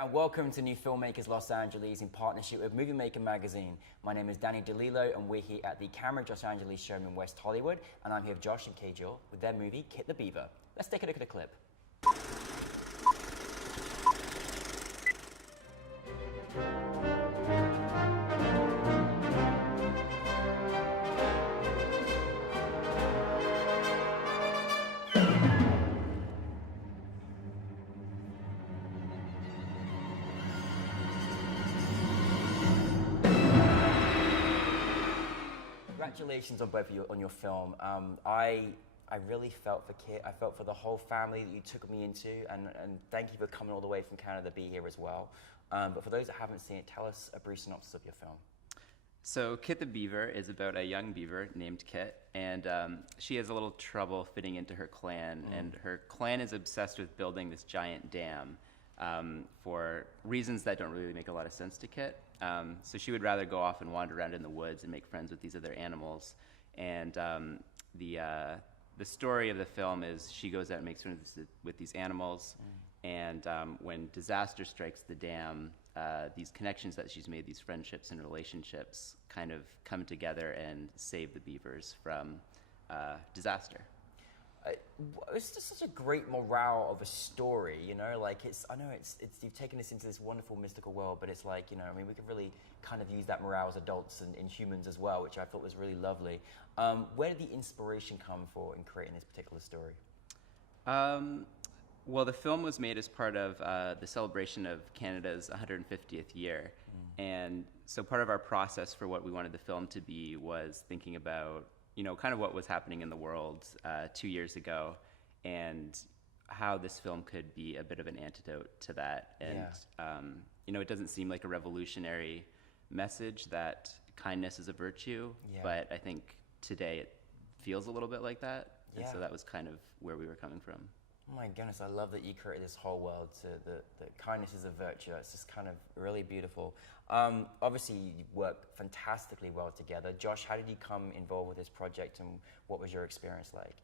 and welcome to New Filmmakers Los Angeles in partnership with Movie Maker magazine. My name is Danny DeLillo, and we're here at the Camera Los Angeles showroom in West Hollywood, and I'm here with Josh and Kjell with their movie Kit the Beaver. Let's take a look at the clip. Congratulations on both of you on your film. I really felt for Kit. I felt for the whole family that you took me into, and thank you for coming all the way from Canada to be here as well. But for those that haven't seen it, tell us a brief synopsis of your film. So Kit the Beaver is about a young beaver named Kit, and she has a little trouble fitting into her clan, and her clan is obsessed with building this giant dam for reasons that don't really make a lot of sense to Kit. So she would rather go off and wander around in the woods and make friends with these other animals. And the story of the film is she goes out and makes friends with these animals, and when disaster strikes the dam, these connections that she's made, these friendships and relationships, kind of come together and save the beavers from disaster. It's just such a great morale of a story, you know. Like I know it's you've taken us into this wonderful mystical world, but it's like, you know, I mean, we could really kind of use that morale as adults and in humans as well, which I thought was really lovely. Where did the inspiration come for in creating this particular story? Well, the film was made as part of the celebration of Canada's 150th year, and so part of our process for what we wanted the film to be was thinking about, you know, kind of what was happening in the world 2 years ago, and how this film could be a bit of an antidote to that. And you know, it doesn't seem like a revolutionary message that kindness is a virtue, but I think today it feels a little bit like that, and so that was kind of where we were coming from. Oh my goodness, I love that you created this whole world to the kindness is a virtue. It's just kind of really beautiful. Obviously, you work fantastically well together. Josh, how did you come involved with this project, and what was your experience like?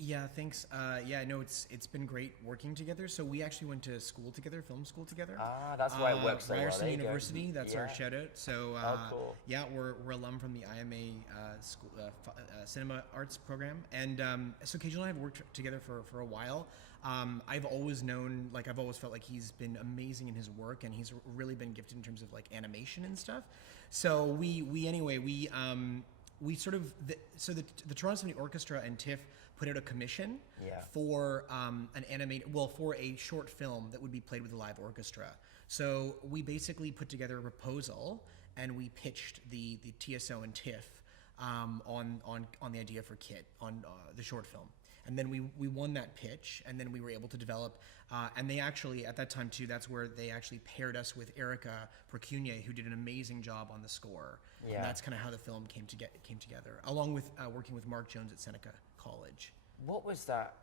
Yeah, thanks. Yeah, no, it's been great working together. So we actually went to school together, film school together. Ah, that's why it works so well. Ryerson University, that's our shout out. So cool. Yeah, we're alum from the IMA school, cinema arts program, and so Kjell and I have worked together for a while. I've always known, like, I've always felt like he's been amazing in his work, and he's really been gifted in terms of like animation and stuff. So we sort of the Toronto Symphony Orchestra and TIFF put out a commission for for a short film that would be played with a live orchestra. So we basically put together a proposal, and we pitched the TSO and TIFF on the idea for Kit, on the short film. And then we won that pitch, and then we were able to develop, and they actually, at that time too, that's where they actually paired us with Erica Procunier, who did an amazing job on the score. Yeah. And that's kind of how the film came together, along with working with Mark Jones at Seneca College. What was that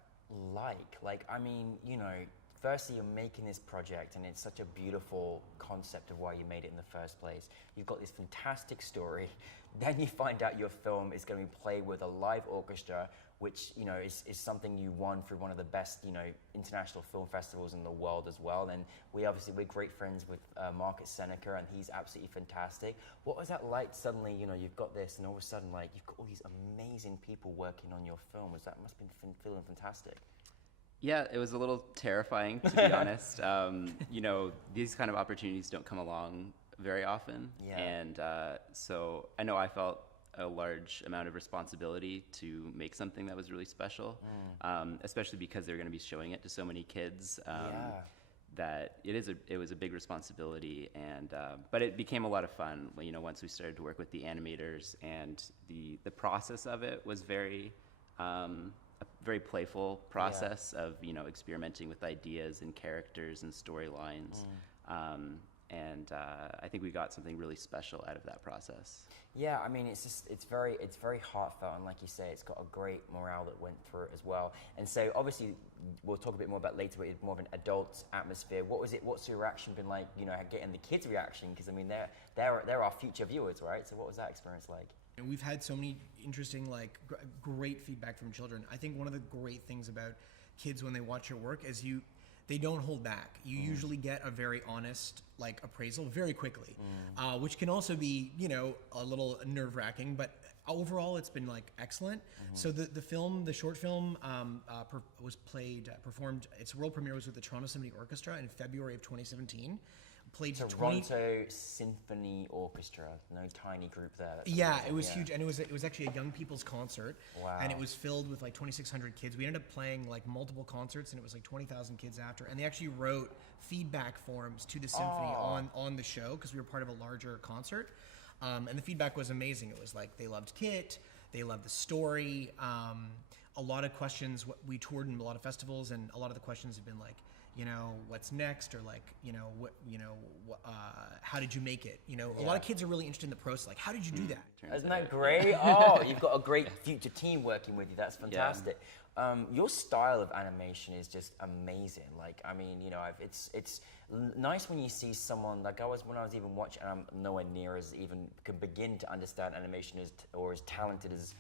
like? Like, I mean, you know, firstly, you're making this project, and it's such a beautiful concept of why you made it in the first place. You've got this fantastic story. Then you find out your film is going to be played with a live orchestra, which, you know, is something you won through one of the best, you know, international film festivals in the world as well. And we're great friends with Mark at Seneca, and he's absolutely fantastic. What was that like? Suddenly, you know, you've got this, and all of a sudden, like, you've got all these amazing people working on your film. Must have been feeling fantastic. Yeah, it was a little terrifying, to be honest. You know, these kind of opportunities don't come along very often. Yeah. And so I know I felt a large amount of responsibility to make something that was really special, especially because they're going to be showing it to so many kids. That it was a big responsibility, and but it became a lot of fun. You know, once we started to work with the animators, and the process of it was a very playful process of, you know, experimenting with ideas and characters and storylines. And I think we got something really special out of that process. Yeah, I mean, it's very heartfelt, and like you say, it's got a great morale that went through it as well. And so obviously, we'll talk a bit more about later, but it's more of an adult atmosphere. What's your reaction been like, you know, getting the kids' reaction? Because I mean, they're our future viewers, right? So what was that experience like? And we've had so many interesting, like, great feedback from children. I think one of the great things about kids when they watch your work is they don't hold back. You usually get a very honest like appraisal very quickly, which can also be, you know, a little nerve-wracking, but overall it's been like excellent. So the short film was performed, its world premiere was with the Toronto Symphony Orchestra in February of 2017. Played Toronto Symphony Orchestra, no tiny group there. That's yeah, amazing. it was huge, and it was actually a young people's concert. Wow. And it was filled with like 2,600 kids. We ended up playing like multiple concerts, and it was like 20,000 kids after. And they actually wrote feedback forms to the symphony on the show because we were part of a larger concert. And the feedback was amazing. It was like they loved Kit, they loved the story. A lot of questions. We toured in a lot of festivals, and a lot of the questions have been like, you know, what's next, or like, how did you make it? You know, a lot of kids are really interested in the process. Like, how did you do that? Isn't that great? Oh, you've got a great future team working with you. That's fantastic. Your style of animation is just amazing. Like, I mean, you know, it's nice when you see someone like when I was even watching, and I'm nowhere near as even can begin to understand animation or as talented as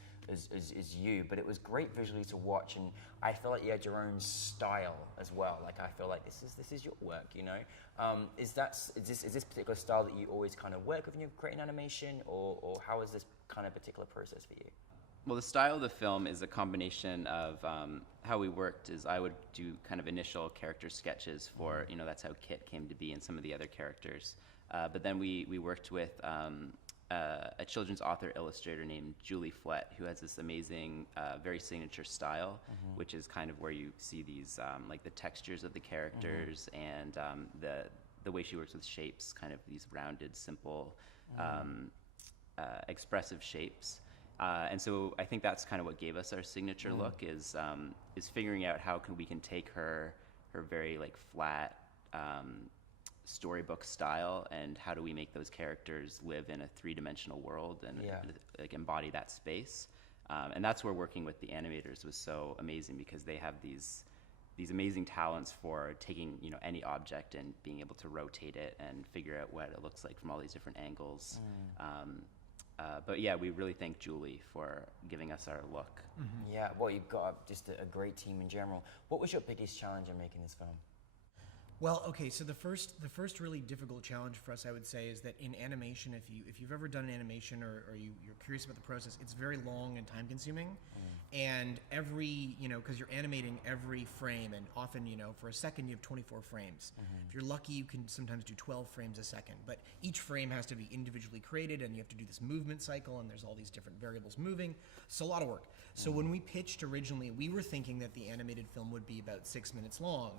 you, but it was great visually to watch, and I feel like you had your own style as well. Like, I feel like this is your work, you know. Is this particular style that you always kind of work with when you're creating animation, or how is this kind of particular process for you? Well, the style of the film is a combination of how we worked is I would do kind of initial character sketches for, you know, that's how Kit came to be and some of the other characters. But then we worked with a children's author illustrator named Julie Flett, who has this amazing, very signature style, which is kind of where you see these, like the textures of the characters and the way she works with shapes, kind of these rounded, simple, expressive shapes. And so I think that's kind of what gave us our signature look is figuring out how we can take her very like flat storybook style, and how do we make those characters live in a three-dimensional world and like embody that space. And that's where working with the animators was so amazing, because they have these amazing talents for taking, you know, any object and being able to rotate it and figure out what it looks like from all these different angles. But yeah, we really thank Julie for giving us our look. Yeah, well, you've got just a great team in general. What was your biggest challenge in making this film? Well, okay, so the first really difficult challenge for us, I would say, is that in animation, if you've ever done an animation or you're curious about the process, it's very long and time consuming. And every, you know, because you're animating every frame, and often, you know, for a second you have 24 frames. If you're lucky, you can sometimes do 12 frames a second, but each frame has to be individually created, and you have to do this movement cycle, and there's all these different variables moving. So a lot of work. So when we pitched originally, we were thinking that the animated film would be about 6 minutes long.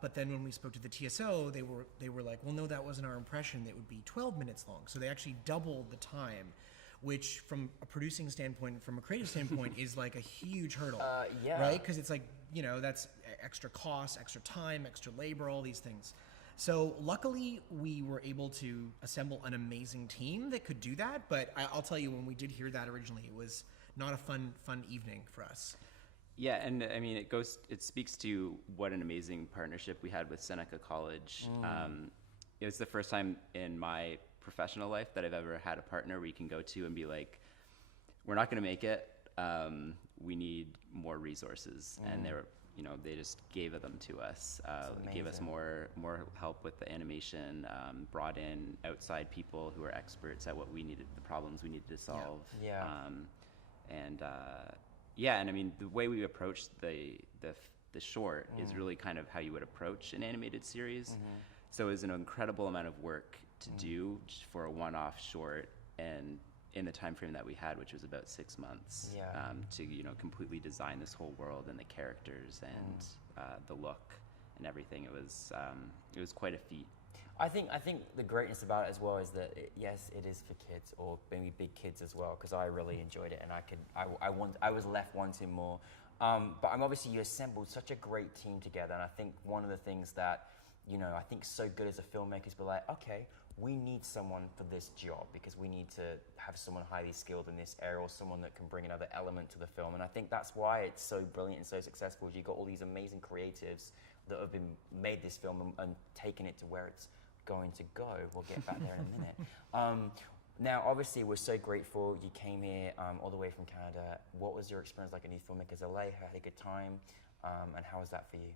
But then when we spoke to the TSO, they were like, well, no, that wasn't our impression. It would be 12 minutes long. So they actually doubled the time, which from a producing standpoint and from a creative standpoint is like a huge hurdle, right? Because it's like, you know, that's extra cost, extra time, extra labor, all these things. So luckily we were able to assemble an amazing team that could do that. But I'll tell you, when we did hear that originally, it was not a fun evening for us. Yeah, and I mean, it speaks to what an amazing partnership we had with Seneca College. It was the first time in my professional life that I've ever had a partner where you can go to and be like, we're not going to make it. We need more resources. And they just gave them to us, gave us more help with the animation, brought in outside people who are experts at what we needed, the problems we needed to solve. And I mean, the way we approached the short is really kind of how you would approach an animated series. So it was an incredible amount of work to do for a one-off short, and in the time frame that we had, which was about 6 months, to, you know, completely design this whole world and the characters and the look and everything. It was quite a feet. I think the greatness about it as well is that yes, it is for kids, or maybe big kids as well, because I really enjoyed it, and I was left wanting more. But you assembled such a great team together, and I think one of the things that, you know, I think so good as a filmmaker is be like, okay, we need someone for this job because we need to have someone highly skilled in this area, or someone that can bring another element to the film. And I think that's why it's so brilliant and so successful, is you've got all these amazing creatives that have made this film and taken it to where it's going to go. We'll get back there in a minute. Now, obviously, we're so grateful you came here all the way from Canada. What was your experience like at NewFilmmakers LA? Had a good time? And how was that for you?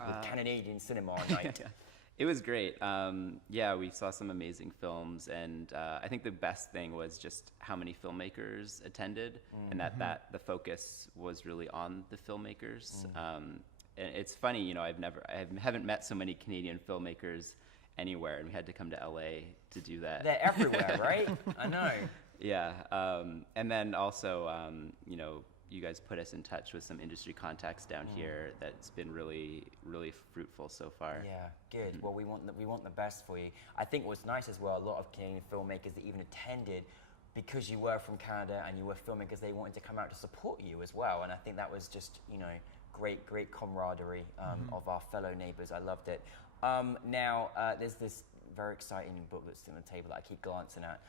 with Canadian cinema night? It was great. Yeah, we saw some amazing films, and I think the best thing was just how many filmmakers attended, and that the focus was really on the filmmakers. And it's funny, you know, I haven't met so many Canadian filmmakers anywhere, and we had to come to LA to do that. They're everywhere, right? I know. Yeah, and then also, you know, you guys put us in touch with some industry contacts down here. That's been really, really fruitful so far. Yeah, good. Well, we want the best for you. I think what's nice as well, a lot of Canadian filmmakers that even attended, because you were from Canada and you were filmmakers, they wanted to come out to support you as well. And I think that was just, you know, great camaraderie of our fellow neighbors. I loved it. Now, there's this very exciting book that's on the table that I keep glancing at.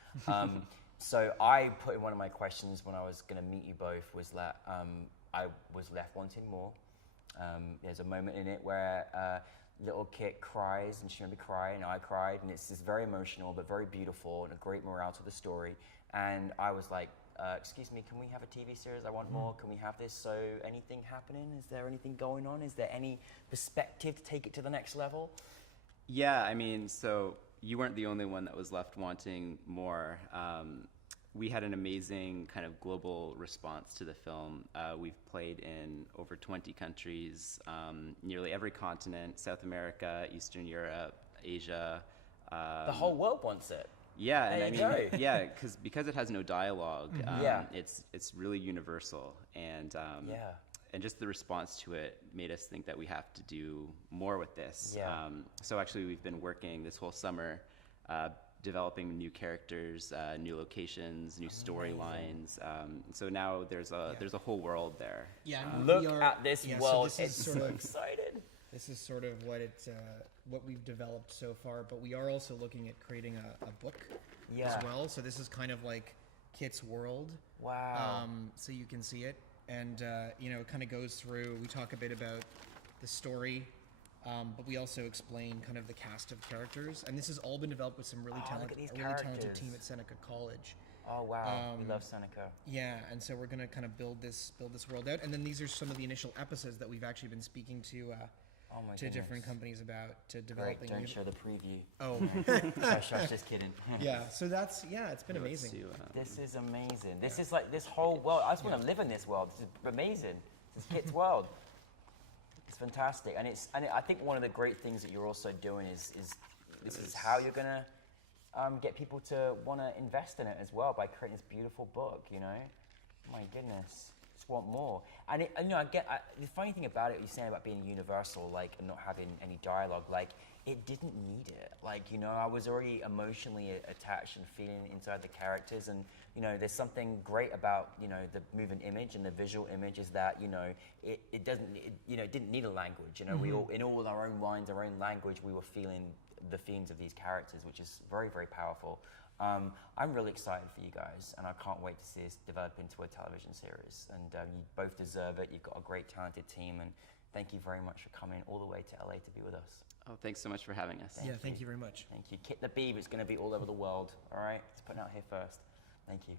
So I put in one of my questions when I was going to meet you both was that I was left wanting more. There's a moment in it where little Kit cries, and she made me cry, and I cried, and it's very emotional but very beautiful and a great morale to the story. And I was like, excuse me, can we have a TV series? I want more. Can we have this? So anything happening? Is there anything going on? Is there any perspective to take it to the next level? Yeah, I mean, so you weren't the only one that was left wanting more. We had an amazing kind of global response to the film. We've played in over 20 countries, nearly every continent, South America, Eastern Europe, Asia. The whole world wants it. Yeah, there and you I mean, go. yeah, because it has no dialogue, it's really universal, and just the response to it made us think that we have to do more with this. Yeah. So actually, we've been working this whole summer, developing new characters, new locations, new storylines. So now there's a whole world there. Yeah, Look at this world. So this is it's so excited. This is sort of what we've developed so far, but we are also looking at creating a book as well. So this is kind of like Kit's world. Wow. So you can see it, and you know, it kind of goes through. We talk a bit about the story, but we also explain kind of the cast of characters, and this has all been developed with some really talented team at Seneca College. Oh wow, we love Seneca. Yeah, and so we're gonna kind of build this world out, and then these are some of the initial episodes that we've actually been speaking to different companies about developing. Don't show the preview. Oh, Gosh, I was just kidding. yeah. So that's it's been amazing. This is amazing. This is like this whole world. I just want to live in this world. This is amazing. This is Kit's world. It's fantastic, and I think one of the great things that you're also doing is this is how you're gonna get people to want to invest in it as well by creating this beautiful book. You know, my goodness. Want more, and you know, the funny thing about it, you're saying about being universal, like, and not having any dialogue, like, it didn't need it. Like, you know, I was already emotionally attached and feeling inside the characters, and you know, there's something great about, you know, the moving image and the visual image is that, you know, it didn't need a language. You know, we all in all our own minds, our own language, we were feeling the themes of these characters, which is very, very powerful. I'm really excited for you guys, and I can't wait to see this develop into a television series. And you both deserve it. You've got a great, talented team, and thank you very much for coming all the way to LA to be with us. Oh, thanks so much for having us. Thank you very much. Thank you. Kit the Beeb is going to be all over the world. All right, let's put it out here first. Thank you.